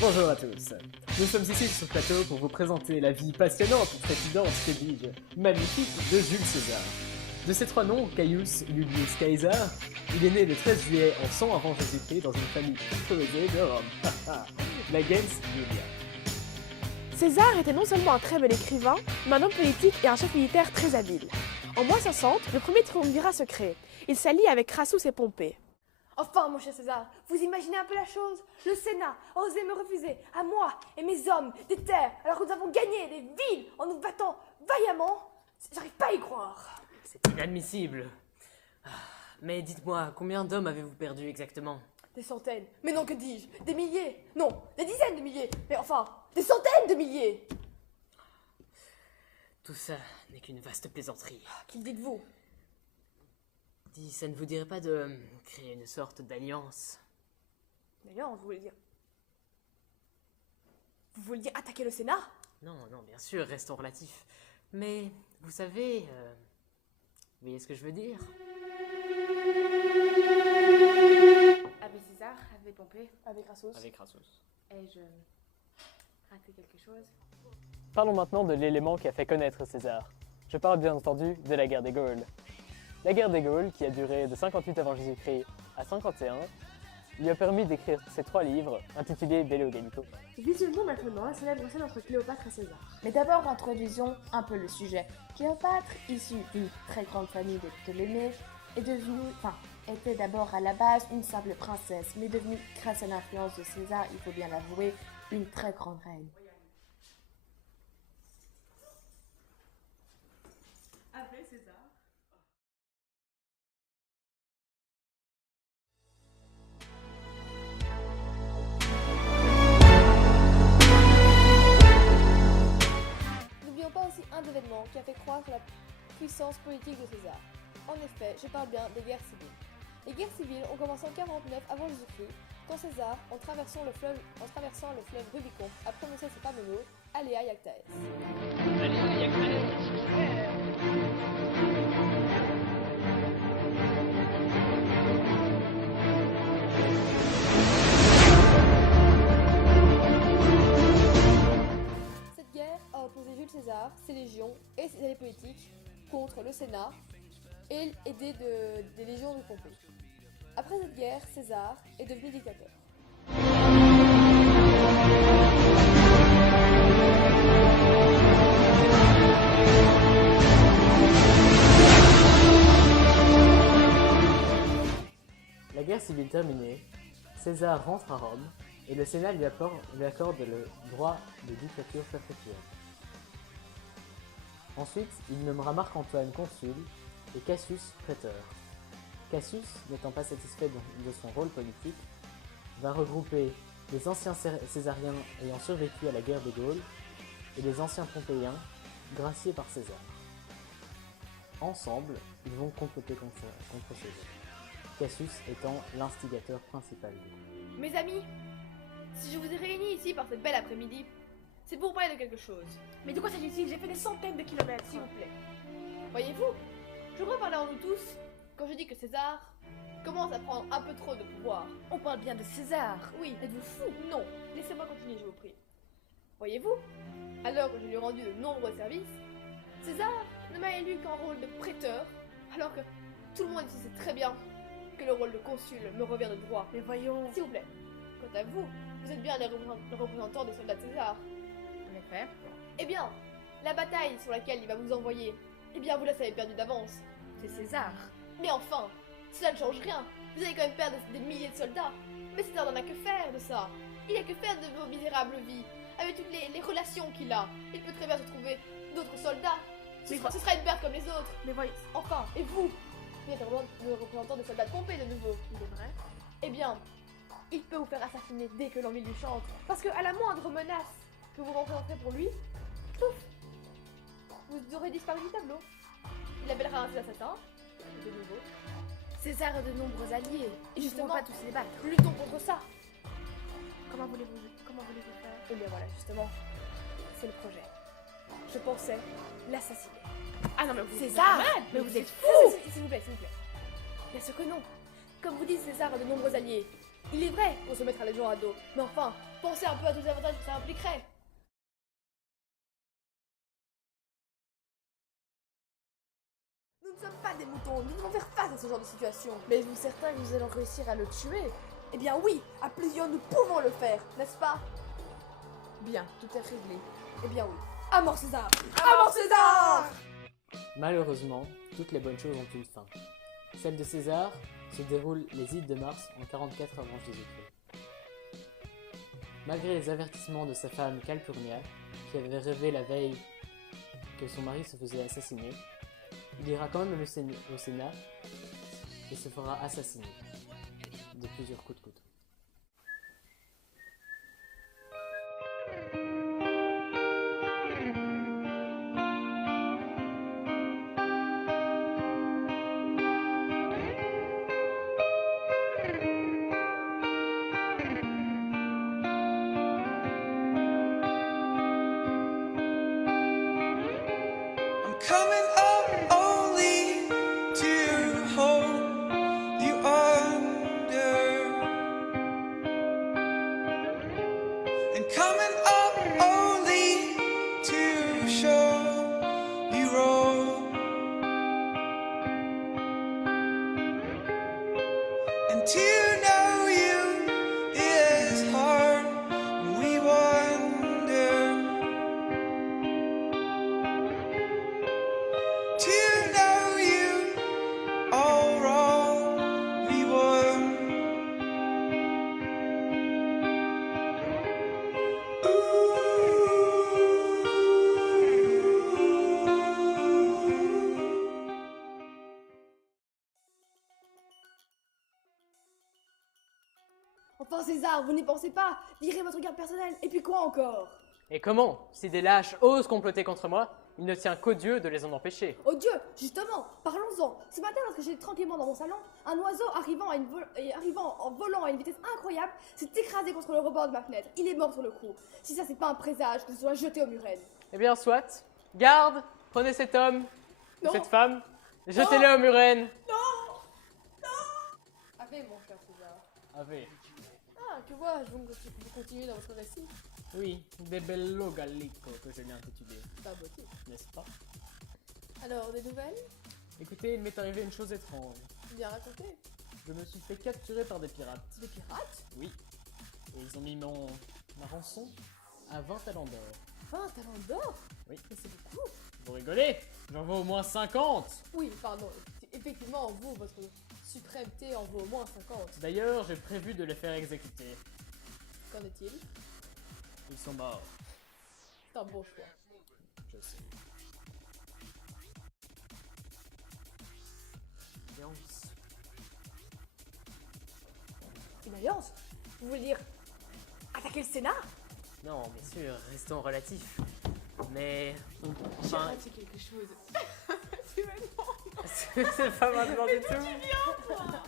Bonjour à tous, nous sommes ici sur ce plateau pour vous présenter la vie passionnante, trépidante, que dis-je, magnifique de Jules César. De ces trois noms, Caius Iulius Caesar, il est né le 13 juillet en 100 avant Jésus-Christ dans une famille aisée de Rome, la gens Julia. César était non seulement un très bel écrivain, mais un homme politique et un chef militaire très habile. En moins 60, le premier triumvirat se crée. Il s'allie avec Crassus et Pompée. Enfin, mon cher César, vous imaginez un peu la chose? Le Sénat a osé me refuser, à moi et mes hommes, des terres, alors que nous avons gagné des villes en nous battant vaillamment. J'arrive pas à y croire. C'est inadmissible. Mais dites-moi, combien d'hommes avez-vous perdu exactement? Des centaines, mais non, que dis-je? Des milliers? Non, des dizaines de milliers, mais enfin, des centaines de milliers. Tout ça n'est qu'une vaste plaisanterie. Qui dites-vous? Dis, ça ne vous dirait pas de créer une sorte d'alliance? D'ailleurs, vous voulez dire... Vous voulez dire attaquer le Sénat? Non, non, bien sûr, restons relatifs. Mais, vous savez... Vous voyez ce que je veux dire? Avec César, avec Pompée, Avec Crassus. Avec Crassus. ai-je raté quelque chose? Parlons maintenant de l'élément qui a fait connaître César. Je parle bien entendu de la guerre des Gaules. La guerre des Gaules, qui a duré de 58 avant Jésus-Christ à 51, lui a permis d'écrire ses 3 livres intitulés Bello Gallico. Visuellement maintenant la célèbre scène entre Cléopâtre et César. Mais d'abord, introduisons un peu le sujet. Cléopâtre, issue d'une très grande famille de Ptolémée, était d'abord à la base une simple princesse, mais devenue, grâce à l'influence de César, il faut bien l'avouer, une très grande reine. Après César. N'oublions pas aussi un événement qui a fait croître la puissance politique de César. En effet, je parle bien des guerres civiles. Les guerres civiles ont commencé en 49 avant Jésus-Christ, quand César, en traversant le fleuve Rubicon, a prononcé ces fameux mots « Alea Iactaes ». Cette guerre a opposé Jules César, ses légions et ses alliés politiques contre le Sénat et aidé des légions de Pompée. Après cette guerre, César est devenu dictateur. La guerre civile terminée, César rentre à Rome et le Sénat lui accorde le droit de dictature perpétuelle. Ensuite, il nommera Marc-Antoine consul et Cassius préteur. Cassius, n'étant pas satisfait de son rôle politique, va regrouper les anciens césariens ayant survécu à la guerre des Gaules et les anciens pompéiens, graciés par César. Ensemble, ils vont comploter contre César, Cassius étant l'instigateur principal du groupe. Mes amis, si je vous ai réunis ici par cette belle après-midi, c'est pour parler de quelque chose. Mais de quoi s'agit-il? J'ai fait des centaines de kilomètres. S'il vous plaît. Voyez-vous, je crois parler en nous tous quand je dis que César commence à prendre un peu trop de pouvoir. On parle bien de César. Oui. Êtes-vous fou? Non, laissez-moi continuer, je vous prie. Voyez-vous, alors que je lui ai rendu de nombreux services, César ne m'a élu qu'en rôle de prêteur, alors que tout le monde ici sait très bien que le rôle de consul me revient de droit. Mais voyons. S'il vous plaît, quant à vous, vous êtes bien les représentants des soldats de César. En effet. Eh bien, la bataille sur laquelle il va vous envoyer, eh bien vous la savez perdue d'avance. C'est César. Mais enfin, cela ne change rien. Vous allez quand même perdre des milliers de soldats. Mais César n'en a que faire de ça. Il a que faire de vos misérables vies. Avec toutes les relations qu'il a, il peut très bien se trouver d'autres soldats. Ce sera une perte comme les autres. Mais voyez, Enfin, et vous le représentant des soldats de Pompée de nouveau. il est vrai. Eh bien, il peut vous faire assassiner dès que l'envie lui chante. Parce que à la moindre menace que vous représenterez pour lui, pouf, vous aurez disparu du tableau. Il appellera un ses assassins, de nouveau. César a de nombreux alliés. Et Ils ne justement, vont pas tous les battre. luttons contre ça. Comment voulez-vous faire? Eh bien voilà, justement, c'est le projet. Je pensais l'assassiner. Ah non, mais vous César, mais vous êtes S'il vous plaît, s'il vous plaît. Bien sûr que non. Comme vous dites, César a de nombreux alliés. Il est vrai pour se mettre à les gens à dos. Mais enfin, pensez un peu à tous les avantages que ça impliquerait. Nous ne sommes pas des moutons, nous devons faire face à ce genre de situation. Mais êtes-vous certain que vous allez réussir à le tuer? Eh bien oui, à plusieurs nous pouvons le faire, n'est-ce pas? Bien, tout est réglé. Eh bien oui. À mort César! À mort César! Malheureusement, toutes les bonnes choses ont une fin. Celle de César se déroule les Ides de Mars en 44 avant Jésus-Christ. Malgré les avertissements de sa femme Calpurnia, qui avait rêvé la veille que son mari se faisait assassiner, il ira quand même au Sénat et se fera assassiner de plusieurs coups de couteau. I'm coming up only to hold you under, and coming up only to show you wrong, and to know you is hard when we wonder. To know you all wrong, we won. Enfin César, vous n'y pensez pas. Direz votre garde personnelle. Et puis quoi encore? Et comment, si des lâches osent comploter contre moi, il ne tient qu'au Dieu de les en empêcher. Oh Dieu, justement, parlons-en. Ce matin, lorsque j'étais tranquillement dans mon salon, un oiseau arrivant en volant à une vitesse incroyable s'est écrasé contre le rebord de ma fenêtre. Il est mort sur le coup. Si ça, c'est pas un présage que ce soit jeté au muren. Eh bien, soit. Garde, prenez cet homme, ou Non. cette femme, jetez-le au muren. Avez, mon cher César. Ave. Ah, que vois-je, vous continuez dans votre récit. Oui, De Bello Gallico que je l'ai intitulé, Pas beauté. n'est-ce pas? Alors, des nouvelles? Écoutez, il m'est arrivé une chose étrange. Bien raconté. Je me suis fait capturer par des pirates. Des pirates? Oui. Et ils ont mis ma rançon à 20 talents d'or. 20 talents d'or? Oui. Mais c'est beaucoup. Vous rigolez? J'en veux au moins 50. Oui, pardon. Effectivement, vous, votre suprêmeté en vaut au moins 50. D'ailleurs, j'ai prévu de les faire exécuter. Qu'en est-il? Ils sont morts. C'est un bon choix. Je sais. Alliance. Une alliance? Vous voulez dire attaquer le Sénat? Non, bien sûr, restons relatifs. Mais. Enfin. C'est quelque chose. C'est pas maintenant du tout.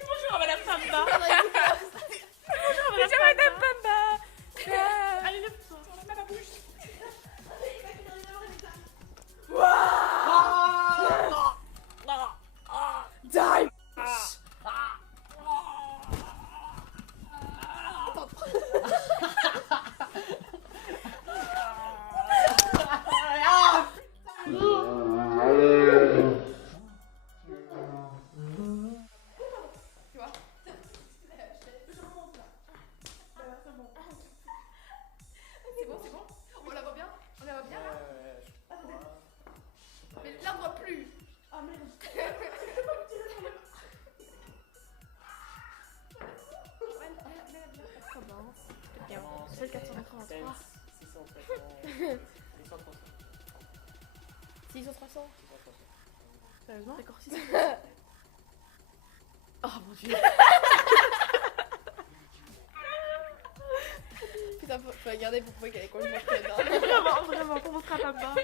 Bonjour Madame Pamba. Bonjour Madame Pamba. Allez, lève-toi. Ferme la bouche. 3. 600, 300. 600, 300. Sérieusement? D'accord, 600. Oh mon dieu. Putain, faut la garder pour prouver qu'elle est complètement conne. Vraiment, vraiment, pour montrer à papa.